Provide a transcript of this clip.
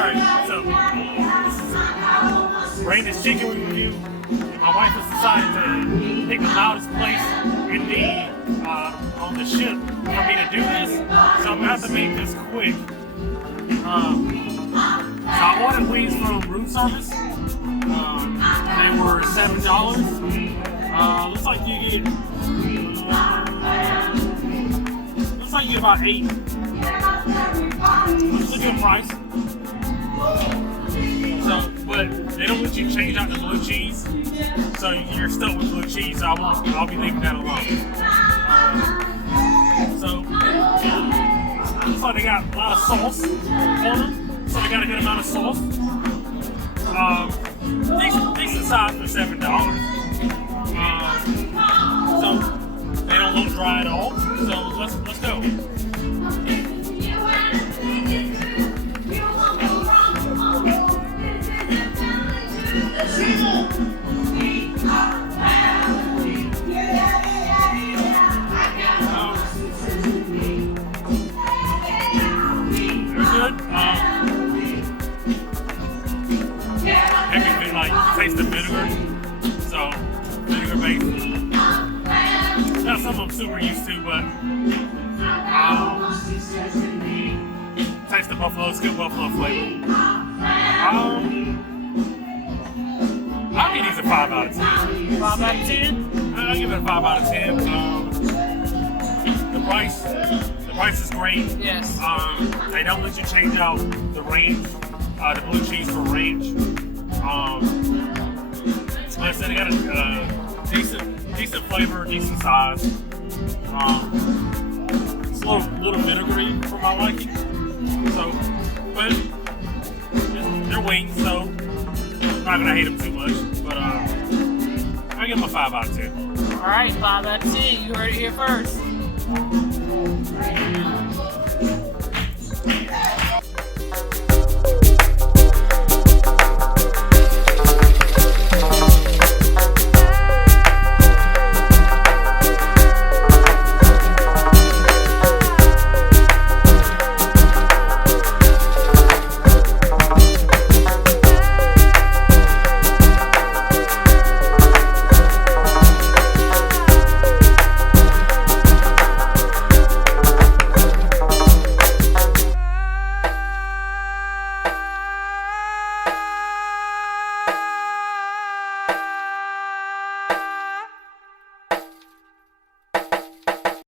Alright, so this is Brandon's Chicken Review. My wife has decided to pick the loudest place in the on the ship for me to do this, so I'm gonna have to make this quick. So I ordered wings from room service. They were $7. Looks like you get about 8. It's a good price. So, but they don't let you change out the blue cheese, so you're stuck with blue cheese. So I'll be leaving that alone. So looks like they got a lot of sauce on them. So they got a good amount of sauce. Decent size for $7. So they don't look dry at all. So let's go. Everything like taste the vinegar, so vinegar based. Not something I'm super used to, but taste the buffalo. It's good buffalo flavor. I'll give these a 5 out of 10. 5 out of 10? I'll give it a 5 out of 10. The price is great. Yes. They don't let you change out the ranch, the blue cheese for ranch. Like I said, they got a decent flavor, decent size. It's a little vinegary for my liking. So, but they're wings, so I'm not gonna hate them too much. But I give them a 5 out of 10. All right, 5 out of 10. You heard it here first.